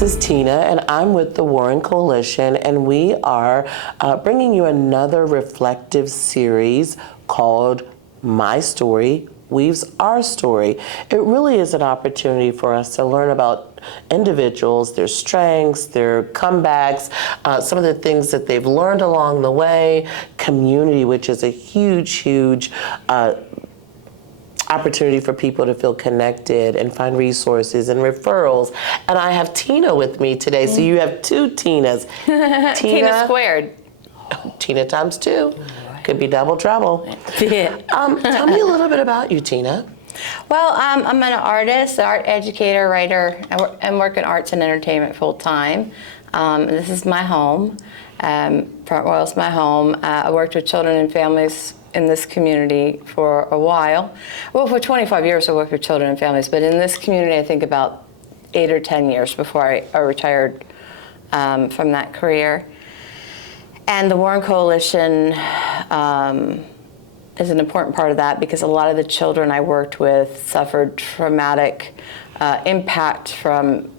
This is Tina, and I'm with the Warren Coalition, and we are bringing you another reflective series called My Story Weaves Our Story. It really is an opportunity for us to learn about individuals, their strengths, their comebacks, some of the things that they've learned along the way, community, which is a huge opportunity for people to feel connected and find resources and referrals. And I have Tina with me today, so you have two Tinas. Tina squared. Tina times two. Could be double trouble. Tell me a little bit about you, Tina. Well, I'm an artist, art educator, writer, and work in arts and entertainment full time. This is my home. Front Royal is my home. I worked with children and families in this community for a while. Well, for 25 years I worked with children and families, but in this community I think about 8 or 10 years before I retired from that career. And the Warren Coalition is an important part of that because a lot of the children I worked with suffered traumatic impact from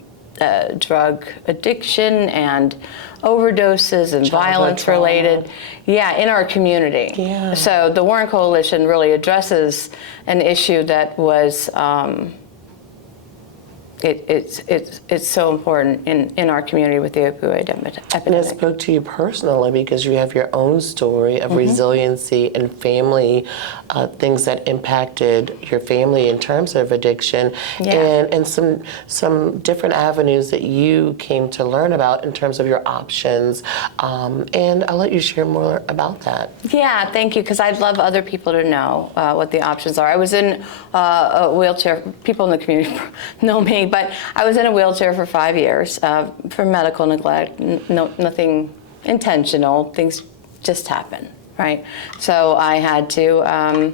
drug addiction and overdoses and violence related, in our community. Yeah. So the Warren Coalition really addresses an issue that was it's so important in our community with the opioid epidemic. And it spoke to you personally because you have your own story of resiliency and family, things that impacted your family in terms of addiction, and some different avenues that you came to learn about in terms of your options. And I'll let you share more about that. Yeah, thank you, because I'd love other people to know what the options are. I was in a wheelchair. People in the community know me. But I was in a wheelchair for 5 years for medical neglect, nothing intentional, things just happen, right? So I had to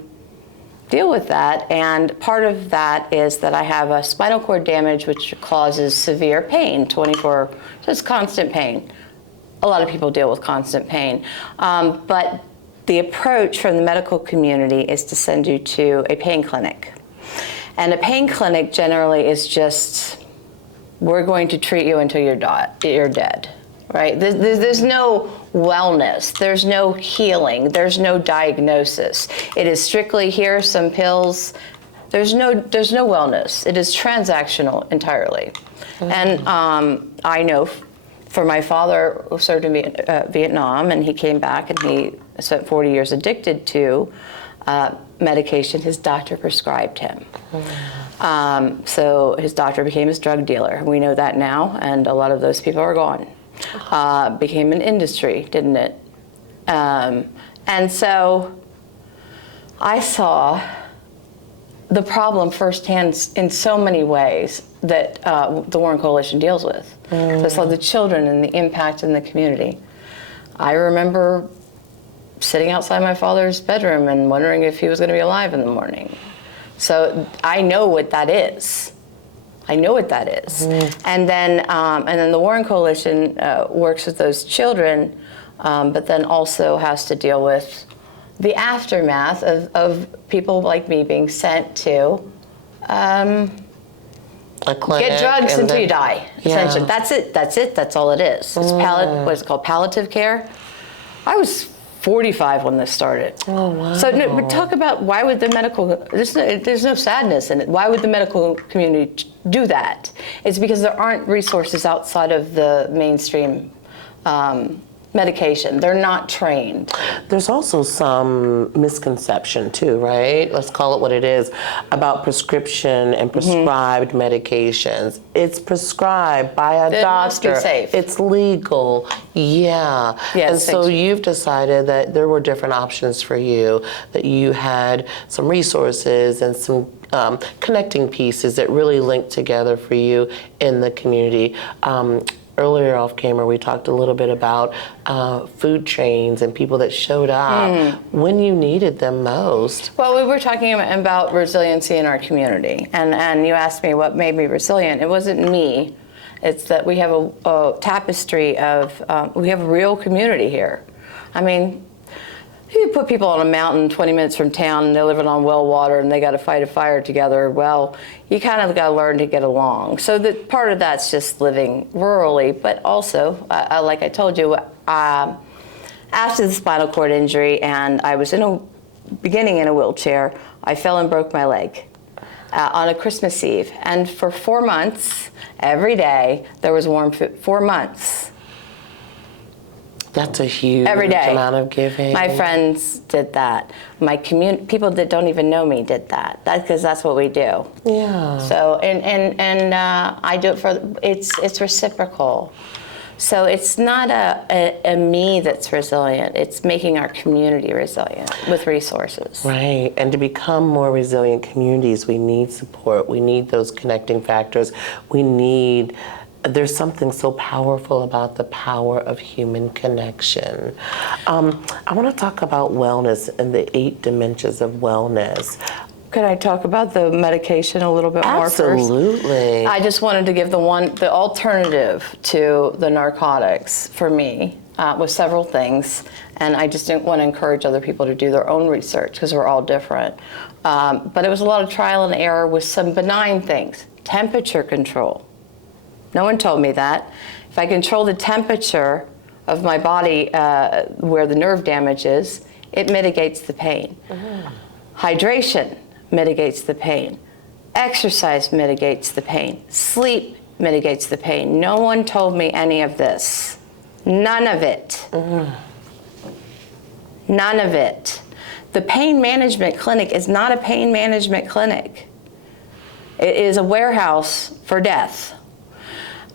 deal with that, and part of that is that I have a spinal cord damage which causes severe pain, 24, so it's constant pain. A lot of people deal with constant pain, but the approach from the medical community is to send you to a pain clinic. And a pain clinic generally is just, we're going to treat you until you're dead, right? There's no wellness, there's no healing, there's no diagnosis. It is strictly, here's some pills. There's no wellness. It is transactional entirely. And I know, for my father who served in Vietnam, and he came back and he spent 40 years addicted to medication his doctor prescribed him. So his doctor became his drug dealer. We know that now, and a lot of those people are gone. Became an industry, didn't it? And so I saw the problem firsthand in so many ways that the Warren Coalition deals with. So I saw the children and the impact in the community. I remember sitting outside my father's bedroom and wondering if he was going to be alive in the morning. So I know what that is. And then the Warren Coalition works with those children, but then also has to deal with the aftermath of people like me being sent to get drugs until you die. Essentially, that's it. That's all it is. It's what is it called? Palliative care. I was 45 when this started. Oh, wow. So but talk about why would the medical, there's no sadness in it. Why would the medical community do that? It's because there aren't resources outside of the mainstream medication. They're not trained. There's also some misconception too, right? Let's call it what it is, about prescription and prescribed medications. It's prescribed by a doctor. It must be safe. It's legal. Yeah. Yes, and so you've decided that there were different options for you, that you had some resources and some connecting pieces that really linked together for you in the community. Earlier off camera, we talked a little bit about food trains and people that showed up when you needed them most. Well, we were talking about resiliency in our community, and you asked me what made me resilient. It wasn't me. It's that we have a tapestry of, we have a real community here. I mean, you put people on a mountain 20 minutes from town and they're living on well water and they got to fight a fire together, well, you kind of got to learn to get along. So that part of that's just living rurally, but also, like I told you, after the spinal cord injury and I was beginning in a wheelchair, I fell and broke my leg on a Christmas Eve. And for 4 months, every day, there was warm food. 4 months. That's a huge Every day. amount of giving. My friends did that. My people that don't even know me did that. Because that's what we do. Yeah. So and I do it for it's reciprocal. So it's not a me that's resilient. It's making our community resilient with resources. Right. And to become more resilient communities, we need support. We need those connecting factors. There's something so powerful about the power of human connection. I want to talk about wellness and the 8 dimensions of wellness. Could I talk about the medication a little bit more first? Absolutely. I just wanted to give the alternative to the narcotics for me with several things, and I just didn't want to encourage other people to do their own research because we're all different. But it was a lot of trial and error with some benign things. Temperature control. No one told me that. If I control the temperature of my body where the nerve damage is, it mitigates the pain. Mm-hmm. Hydration mitigates the pain. Exercise mitigates the pain. Sleep mitigates the pain. No one told me any of this. None of it. Mm-hmm. None of it. The pain management clinic is not a pain management clinic. It is a warehouse for death.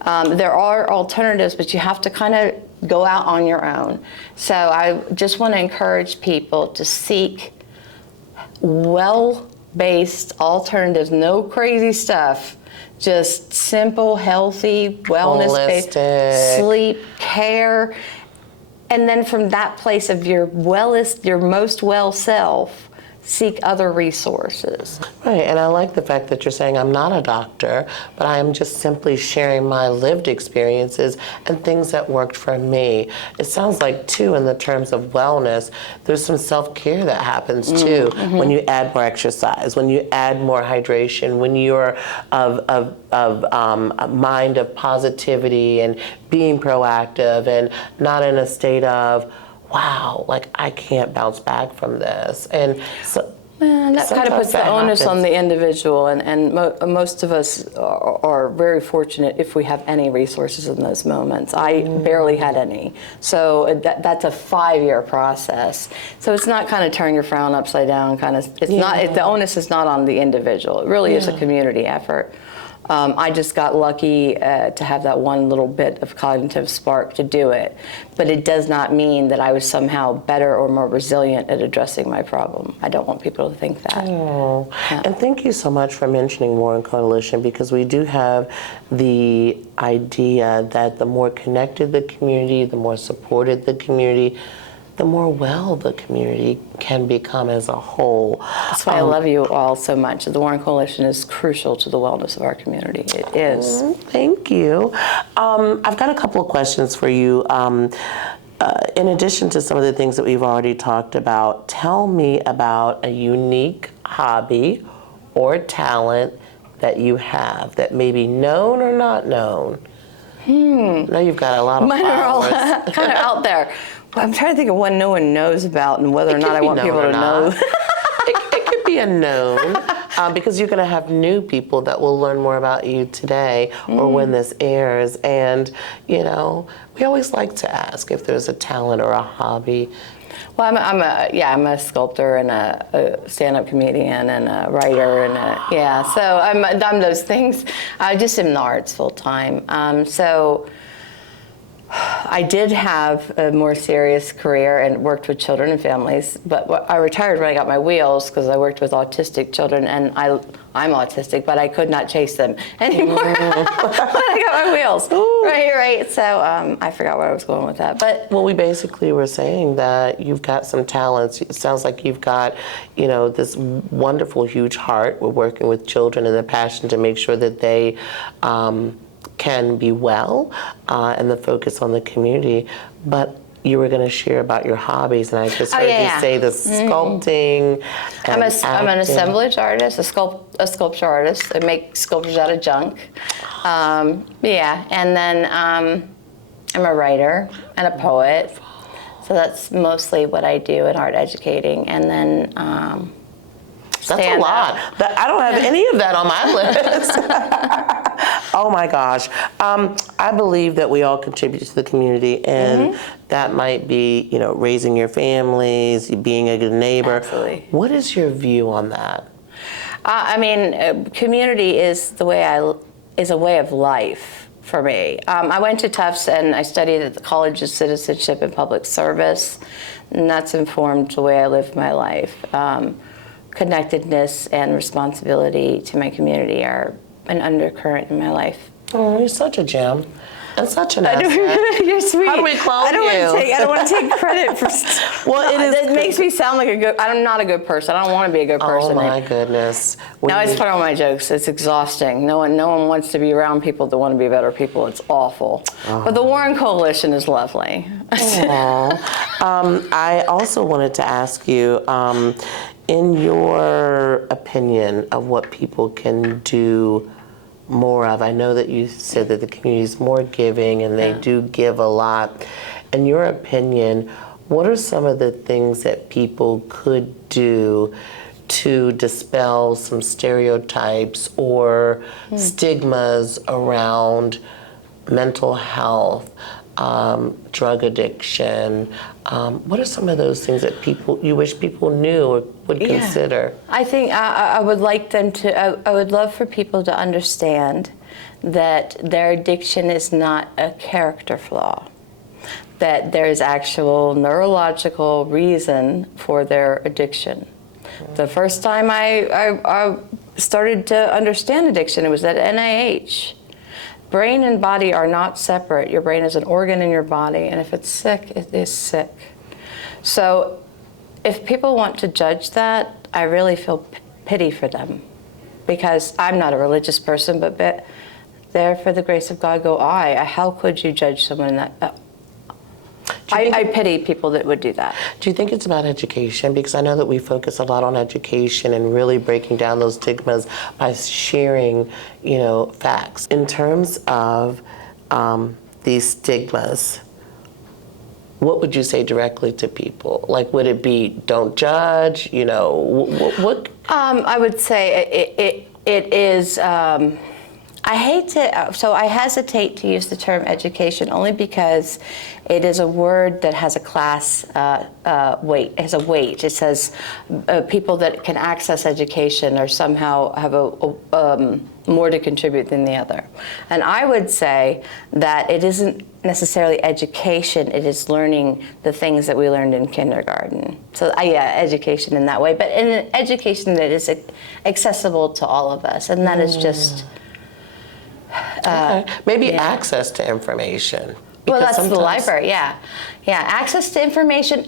There are alternatives, but you have to kind of go out on your own. So I just want to encourage people to seek well-based alternatives, no crazy stuff, just simple, healthy, wellness-based sleep, care, and then from that place of your most well self, seek other resources. Right, and I like the fact that you're saying I'm not a doctor, but I am just simply sharing my lived experiences and things that worked for me. It sounds like, too, in the terms of wellness, there's some self-care that happens, too, when you add more exercise, when you add more hydration, when you're of a mind of positivity and being proactive and not in a state of, wow, like I can't bounce back from this. And so that kind of puts the onus on the individual, and most of us are very fortunate if we have any resources in those moments. I barely had any. So that's a 5-year process. So it's not kind of turn your frown upside down, the onus is not on the individual. It really is a community effort. I just got lucky to have that one little bit of cognitive spark to do it. But it does not mean that I was somehow better or more resilient at addressing my problem. I don't want people to think that. Oh. Yeah. And thank you so much for mentioning Warren Coalition, because we do have the idea that the more connected the community, the more supported the community, the more well the community can become as a whole. That's why I love you all so much. The Warren Coalition is crucial to the wellness of our community. It is. Thank you. I've got a couple of questions for you. In addition to some of the things that we've already talked about, tell me about a unique hobby or talent that you have that may be known or not known. Now you've got a lot of Mine are all kind of out there. I'm trying to think of one no one knows about and whether or not I want people to know. It could be a known, because you're going to have new people that will learn more about you today or when this airs. And, we always like to ask if there's a talent or a hobby. Well, I'm a sculptor and a stand-up comedian and a writer and so I'm those things. I just am in the arts full time. So I did have a more serious career and worked with children and families, but I retired when I got my wheels because I worked with autistic children, and I'm autistic, but I could not chase them anymore when I got my wheels. Right. So I forgot where I was going with that. But well, we basically were saying that you've got some talents. It sounds like you've got, this wonderful, huge heart. We're working with children and the passion to make sure that they can be well, and the focus on the community. But you were going to share about your hobbies, and I just heard yeah. you say the sculpting. I'm an acting. assemblage artist, a sculpture artist. I make sculptures out of junk. Yeah, and then I'm a writer and a poet. So that's mostly what I do in art educating. And then that's a lot. I don't have any of that on my list. Oh my gosh. I believe that we all contribute to the community, and that might be, raising your families, being a good neighbor. Absolutely. What is your view on that? Community is a way of life for me. I went to Tufts and I studied at the College of Citizenship and Public Service, and that's informed the way I live my life. Connectedness and responsibility to my community are an undercurrent in my life. Oh, you're such a gem. And such an asset. You're sweet. How do we clone I don't want to take credit for. Well, it makes me sound like I'm not a good person. I don't want to be a good person. Oh my goodness. No, it's part of my jokes. It's exhausting. No one wants to be around people that want to be better people. It's awful. Oh. But the Warren Coalition is lovely. I also wanted to ask you, in your opinion of what people can do more of. I know that you said that the community is more giving, and they do give a lot. In your opinion, what are some of the things that people could do to dispel some stereotypes or stigmas around mental health, drug addiction? What are some of those things that you wish people knew or would consider? I think I would like them to. I would love for people to understand that their addiction is not a character flaw. That there is actual neurological reason for their addiction. The first time I started to understand addiction, it was at NIH. Brain and body are not separate. Your brain is an organ in your body, and if it's sick, it is sick. So if people want to judge that, I really feel pity for them, because I'm not a religious person, but there for the grace of God go I. How could you judge someone that? I pity people that would do that. Do you think it's about education? Because I know that we focus a lot on education and really breaking down those stigmas by sharing, facts. In terms of these stigmas, what would you say directly to people? Like, would it be don't judge? What? I would say it is. I hesitate to use the term education only because it is a word that has a class weight. It has a weight. It says people that can access education or somehow have more to contribute than the other. And I would say that it isn't necessarily education. It is learning the things that we learned in kindergarten. So education in that way, but in an education that is accessible to all of us, and that is just. Maybe access to information. Well, that's the library, yeah. Access to information.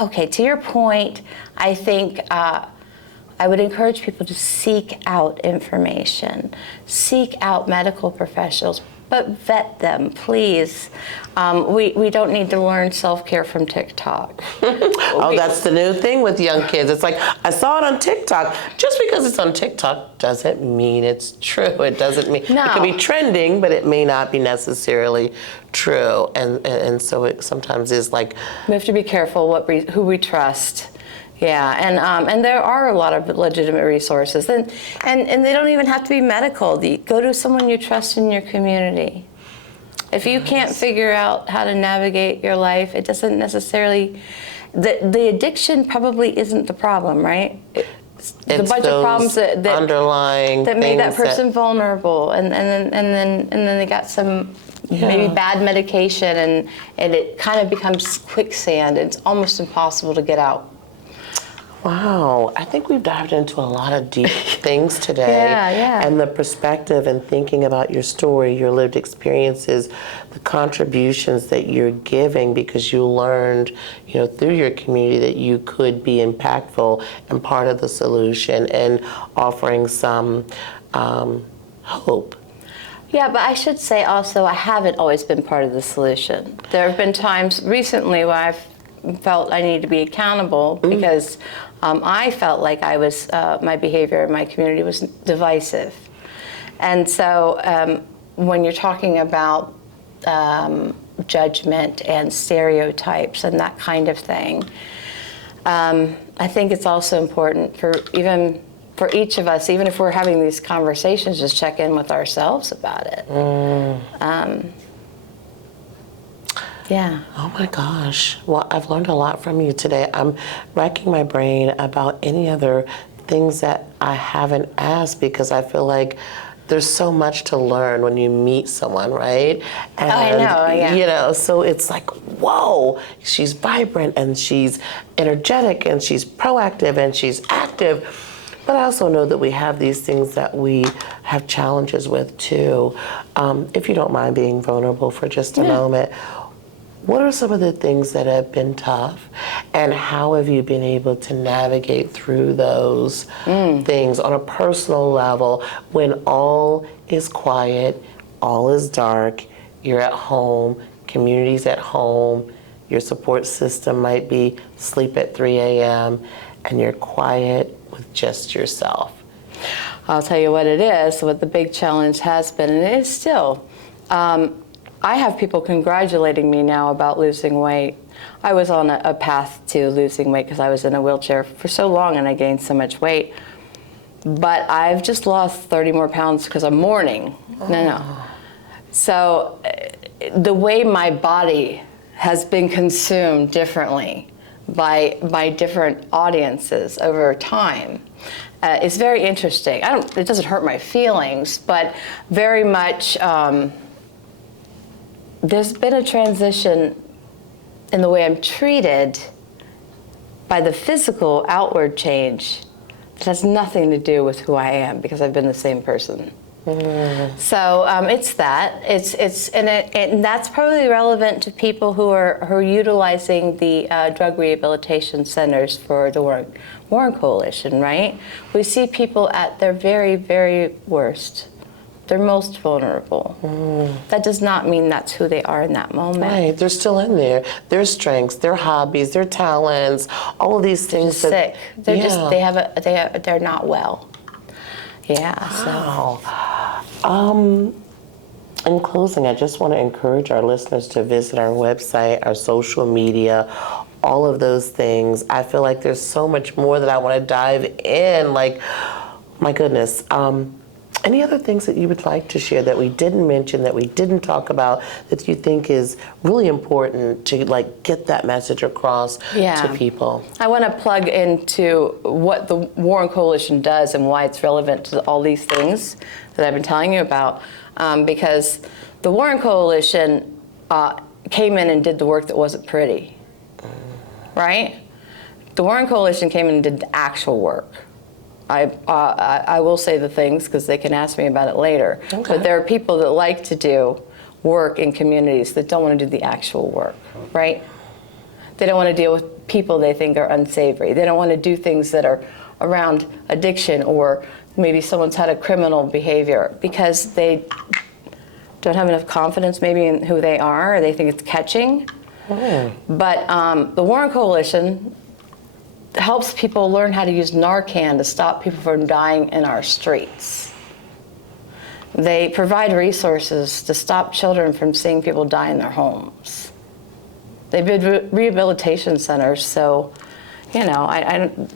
Okay, to your point, I think I would encourage people to seek out information, seek out medical professionals, but vet them, please. We don't need to learn self-care from TikTok. That's the new thing with young kids. It's like, I saw it on TikTok. Just because it's on TikTok doesn't mean it's true. It doesn't mean, It could be trending, but it may not be necessarily true. And so it sometimes is like. We have to be careful who we trust. Yeah, and there are a lot of legitimate resources, and they don't even have to be medical. Go to someone you trust in your community. If you can't figure out how to navigate your life, it doesn't necessarily. The addiction probably isn't the problem, right? It's the bunch of problems that underlying that made that person vulnerable, and then they got some. Maybe bad medication, and it kind of becomes quicksand. It's almost impossible to get out. Wow, I think we've dived into a lot of deep things today. Yeah. And the perspective and thinking about your story, your lived experiences, the contributions that you're giving because you learned, through your community that you could be impactful and part of the solution and offering some hope. Yeah, but I should say also, I haven't always been part of the solution. There have been times recently where I've felt I need to be accountable because I felt like I was, my behavior in my community was divisive. And so when you're talking about judgment and stereotypes and that kind of thing, I think it's also important for each of us, even if we're having these conversations, just check in with ourselves about it. Yeah. Oh my gosh. Well, I've learned a lot from you today. I'm racking my brain about any other things that I haven't asked, because I feel like there's so much to learn when you meet someone, right? And, I know, yeah. You know, so it's like, whoa, she's vibrant and she's energetic and she's proactive and she's active. But I also know that we have these things that we have challenges with too. If you don't mind being vulnerable for just a moment, what are some of the things that have been tough, and how have you been able to navigate through those things on a personal level when all is quiet, all is dark, you're at home, community's at home, your support system might be sleep at 3 a.m., and you're quiet with just yourself? I'll tell you what it is, what the big challenge has been, and it is still. I have people congratulating me now about losing weight. I was on a path to losing weight because I was in a wheelchair for so long and I gained so much weight. But I've just lost 30 more pounds because I'm mourning. No. So the way my body has been consumed differently by different audiences over time is very interesting. It doesn't hurt my feelings, but very much there's been a transition in the way I'm treated by the physical outward change that has nothing to do with who I am, because I've been the same person. So it's that. And that's probably relevant to people who are utilizing the drug rehabilitation centers for the Warren Coalition, right? We see people at their very, very worst. They're most vulnerable. That does not mean that's who they are in that moment. Right, they're still in there. Their strengths, their hobbies, their talents, all of these things. They're just sick. They're not well. Yeah. Wow. In closing, I just want to encourage our listeners to visit our website, our social media, all of those things. I feel like there's so much more that I want to dive in. Like, my goodness. Any other things that you would like to share that we didn't mention, that we didn't talk about, that you think is really important to get that message across to people? I want to plug into what the Warren Coalition does and why it's relevant to all these things that I've been telling you about, because the Warren Coalition came in and did the work that wasn't pretty, right? The Warren Coalition came in and did the actual work. I will say the things because they can ask me about it later. Okay. But there are people that like to do work in communities that don't want to do the actual work, right? They don't want to deal with people they think are unsavory. They don't want to do things that are around addiction, or maybe someone's had a criminal behavior because they don't have enough confidence maybe in who they are, or they think it's catching. But the Warren Coalition helps people learn how to use Narcan to stop people from dying in our streets. They provide resources to stop children from seeing people die in their homes. They build rehabilitation centers, so, you know,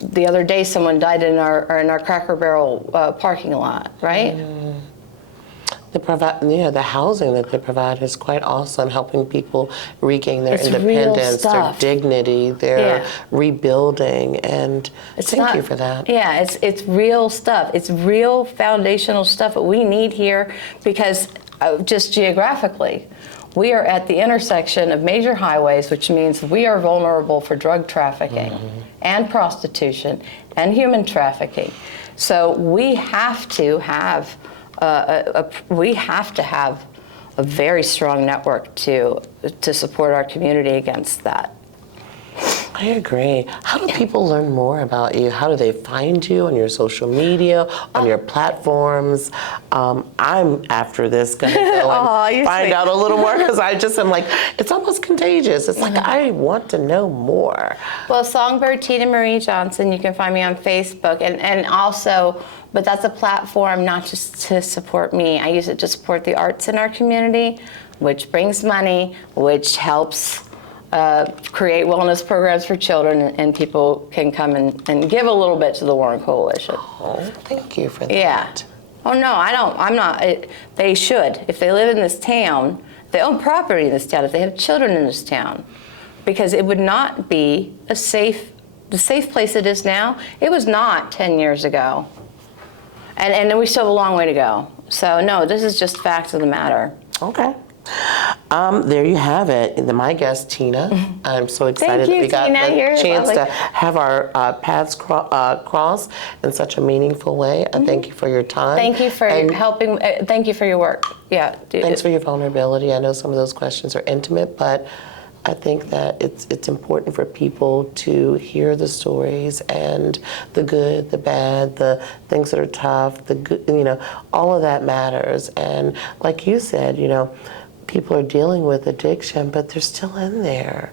the other day someone died in our Cracker Barrel parking lot, right? The housing that they provide is quite awesome, helping people regain their independence, their dignity, their rebuilding, and thank you for that. Yeah, it's real stuff. It's real foundational stuff that we need here, because just geographically, we are at the intersection of major highways, which means we are vulnerable for drug trafficking and prostitution and human trafficking. So we have to have a very strong network to support our community against that. I agree. How do people learn more about you? How do they find you on your social media, on your platforms? I'm after this gonna go and find out a little more because I just am like, it's almost contagious. It's like I want to know more. Well, Songbird Tina Marie Johnson, you can find me on Facebook, and also, but that's a platform not just to support me. I use it to support the arts in our community, which brings money, which helps create wellness programs for children, and people can come and give a little bit to the Warren Coalition. Oh, thank you for that. Yeah. Oh, no, I don't. I'm not. They should. If they live in this town, they own property in this town, if they have children in this town, because it would not be the safe place it is now. It was not 10 years ago. And we still have a long way to go. So, no, this is just facts of the matter. Okay. There you have it. My guest, Tina. I'm so excited that we got the chance to have our paths cross in such a meaningful way. Thank you for your time. Thank you for helping. Thank you for your work. Yeah. Thanks for your vulnerability. I know some of those questions are intimate, but I think that it's important for people to hear the stories and the good, the bad, the things that are tough, the good, all of that matters. And like you said, people are dealing with addiction, but they're still in there.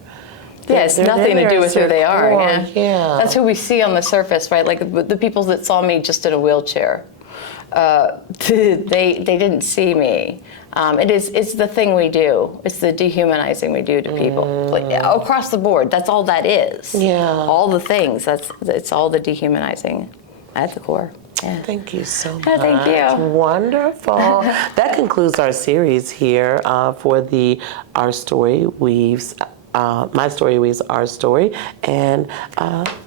Yeah, it's nothing to do with who they are. Yeah. That's who we see on the surface, right? Like the people that saw me just in a wheelchair, they didn't see me. It's the thing we do. It's the dehumanizing we do to people, like, across the board. That's all that is. Yeah. All the things. It's all the dehumanizing at the core. Yeah. Thank you so much. Thank you. Wonderful. That concludes our series here for the Our Story Weaves. My Story Weaves Our Story. And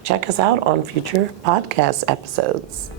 check us out on future podcast episodes.